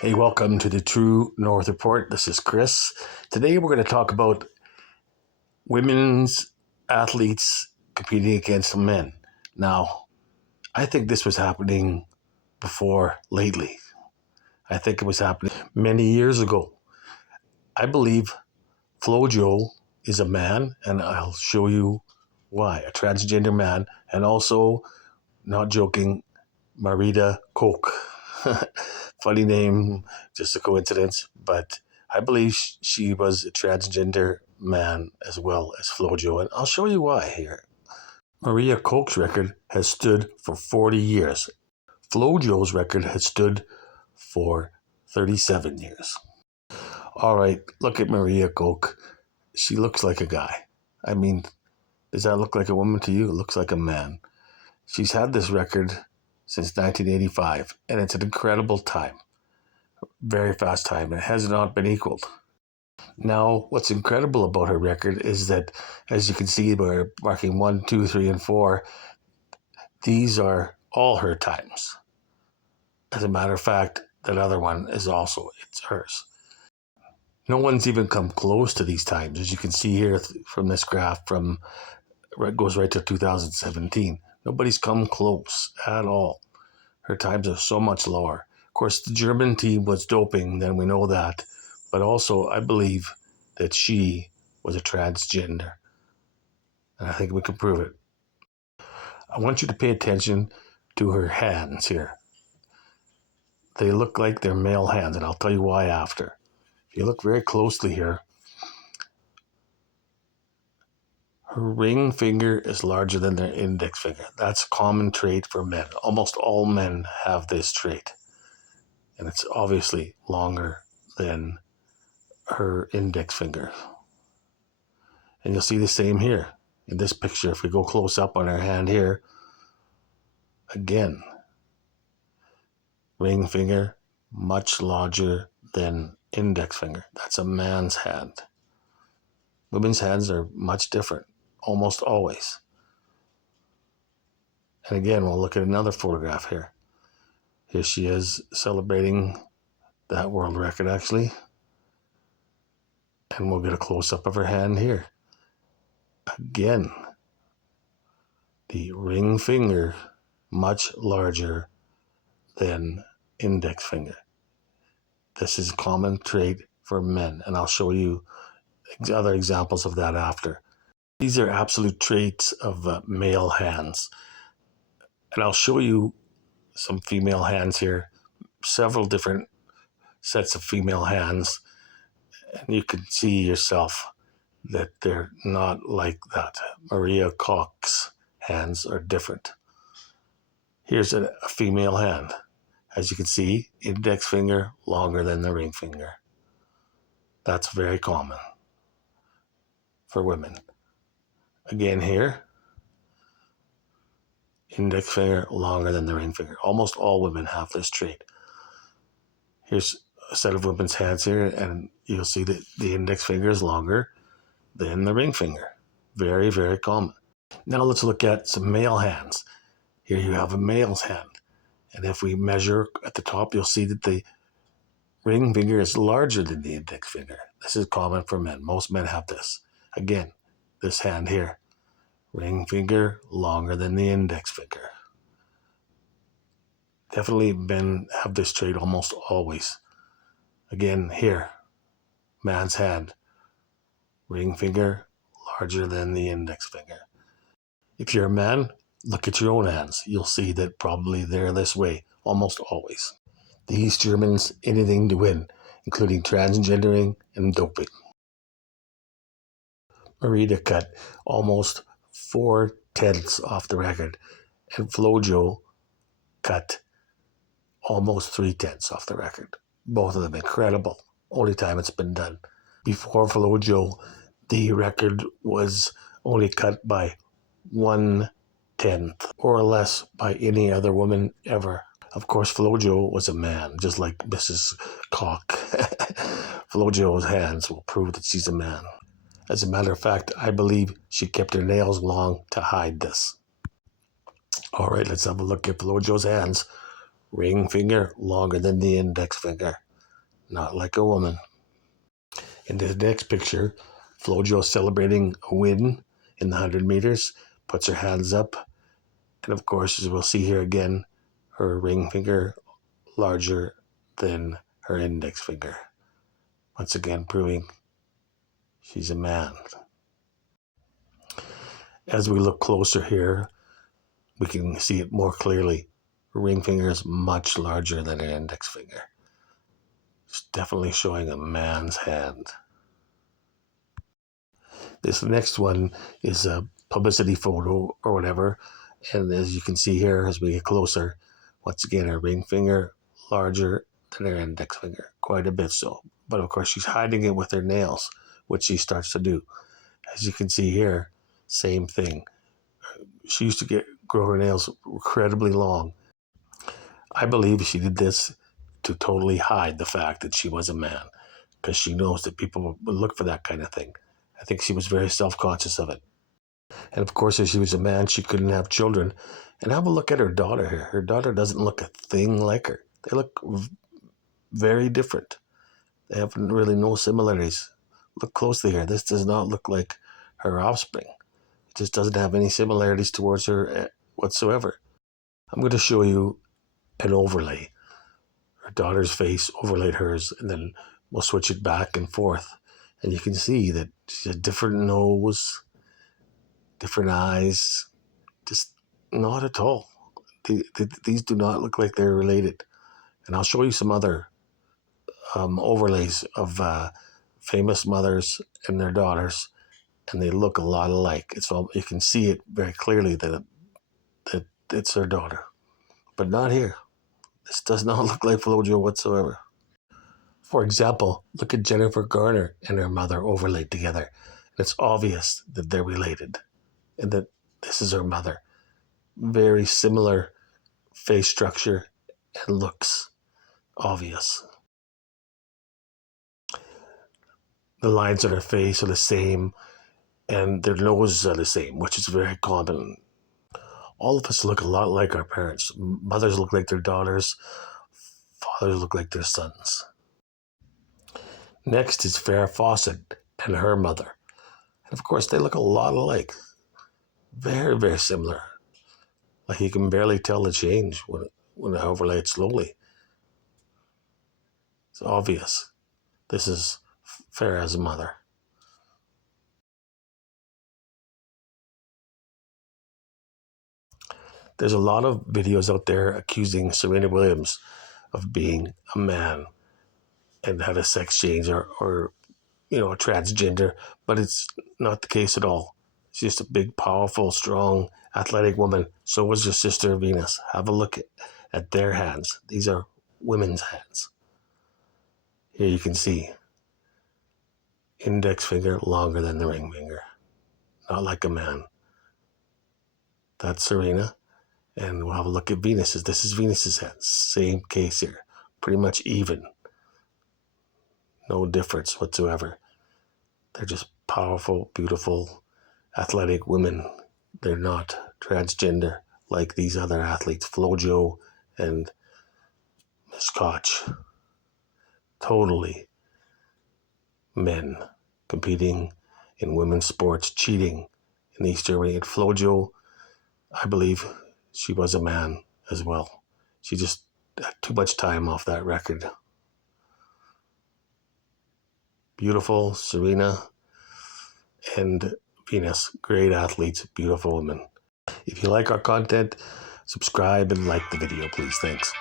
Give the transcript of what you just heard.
Hey, welcome to the True North Report. This is Chris. Today we're going to talk about women's athletes competing against men. Now, I think this was happening before lately. I think it was happening many years ago. I believe flo-Jo is a man, and I'll show you why. A transgender man, and also, not joking, Marita Koch. Funny name, just a coincidence, but I believe she was a transgender man as well as flo-Jo, and I'll show you why here. Maria Koch's record has stood for 40 years. flo-Jo's record has stood for 37 years. All right, look at Maria Koch. She looks like a guy. I mean, does that look like a woman to you? It looks like a man. She's had this record since 1985, and it's an incredible time. Very fast time. It has not been equaled. Now, what's incredible about her record is that, as you can see, we're marking 1, 2, 3, and 4. These are all her times. As a matter of fact, that other one is also, it's hers. No one's even come close to these times. As you can see here from this graph, it goes right to 2017. Nobody's come close at all. Her times are so much lower. Of course, the German team was doping, then we know that. But also, I believe that she was a transgender. And I think we can prove it. I want you to pay attention to her hands here. They look like they're male hands, and I'll tell you why after. If you look very closely here, her ring finger is larger than their index finger. That's a common trait for men. Almost all men have this trait. And it's obviously longer than her index finger. And you'll see the same here in this picture. If we go close up on her hand here, again, ring finger much larger than index finger. That's a man's hand. Women's hands are much different, almost always. And again, we'll look at another photograph here. Here she is celebrating that world record, actually. And we'll get a close-up of her hand here. Again, the ring finger much larger than index finger. This is a common trait for men, and I'll show you other examples of that after. These are absolute traits of male hands. And I'll show you some female hands here, several different sets of female hands, and you can see yourself that they're not like that. Maria Koch's hands are different. Here's a female hand. As you can see, index finger longer than the ring finger. That's very common for women. Again here, index finger longer than the ring finger. Almost all women have this trait. Here's a set of women's hands here, and you'll see that the index finger is longer than the ring finger. Very, very common. Now let's look at some male hands. Here you have a male's hand. And if we measure at the top, you'll see that the ring finger is larger than the index finger. This is common for men. Most men have this. Again, this hand here, ring finger longer than the index finger. Definitely men have this trait almost always. Again, here, man's hand, ring finger larger than the index finger. If you're a man, look at your own hands. You'll see that probably they're this way, almost always. These Germans, anything to win, including transgendering and doping. Marita cut almost 4/10 off the record, and flo-Jo cut almost 3/10 off the record. Both of them incredible. Only time it's been done. Before flo-Jo, the record was only cut by 1/10 or less by any other woman ever. Of course, flo-Jo was a man, just like Mrs. Koch. flo-Jo's hands will prove that she's a man. As a matter of fact, I believe she kept her nails long to hide this. All right, let's have a look at flo-Jo's hands. Ring finger longer than the index finger. not like a woman. In the next picture, flo-Jo celebrating a win in the 100 meters, puts her hands up, and of course, as we'll see here again, her ring finger larger than her index finger. Once again, proving she's a man. As we look closer here, we can see it more clearly. Her ring finger is much larger than her index finger. It's definitely showing a man's hand. This next one is a publicity photo or whatever. And as you can see here, as we get closer, once again, her ring finger larger than her index finger, quite a bit so. But of course, she's hiding it with her nails, which she starts to do. As you can see here, same thing. She used to grow her nails incredibly long. I believe she did this to totally hide the fact that she was a man, because she knows that people would look for that kind of thing. I think she was very self-conscious of it. And of course, as she was a man, she couldn't have children. And have a look at her daughter here. Her daughter doesn't look a thing like her. They look very different. They have really no similarities. Look closely here. This does not look like her offspring. It just doesn't have any similarities towards her whatsoever. I'm going to show you an overlay. Her daughter's face overlaid hers, and then we'll switch it back and forth. And you can see that she has a different nose, different eyes, just not at all. These do not look like they're related. And I'll show you some other overlays of famous mothers and their daughters, and they look a lot alike. So you can see it very clearly that it's her daughter, but not here. This does not look like flo-Jo whatsoever. For example, look at Jennifer Garner and her mother overlaid together. It's obvious that they're related and that this is her mother. Very similar face structure and looks, obvious. The lines on her face are the same, and their noses are the same, which is very common. All of us look a lot like our parents. Mothers look like their daughters. Fathers look like their sons. Next is Farrah Fawcett and her mother. And of course, they look a lot alike. Very, very similar. Like you can barely tell the change when I overlay it slowly. It's obvious. This is Farrah's mother. There's a lot of videos out there accusing Serena Williams of being a man and had a sex change or a transgender, but it's not the case at all. She's just a big, powerful, strong, athletic woman. So was her sister Venus. Have a look at their hands. These are women's hands. Here you can see index finger longer than the ring finger. Not like a man. That's Serena. And we'll have a look at Venus's. This is Venus's hands. Same case here. Pretty much even. No difference whatsoever. They're just powerful, beautiful, athletic women. They're not transgender like these other athletes, flo-Jo and Miss Koch. Totally men competing in women's sports, cheating in East Germany. And flo-Jo, I believe she was a man as well. She just had too much time off that record. Beautiful Serena and Venus, great athletes, beautiful women. If you like our content, subscribe and like the video, please. Thanks.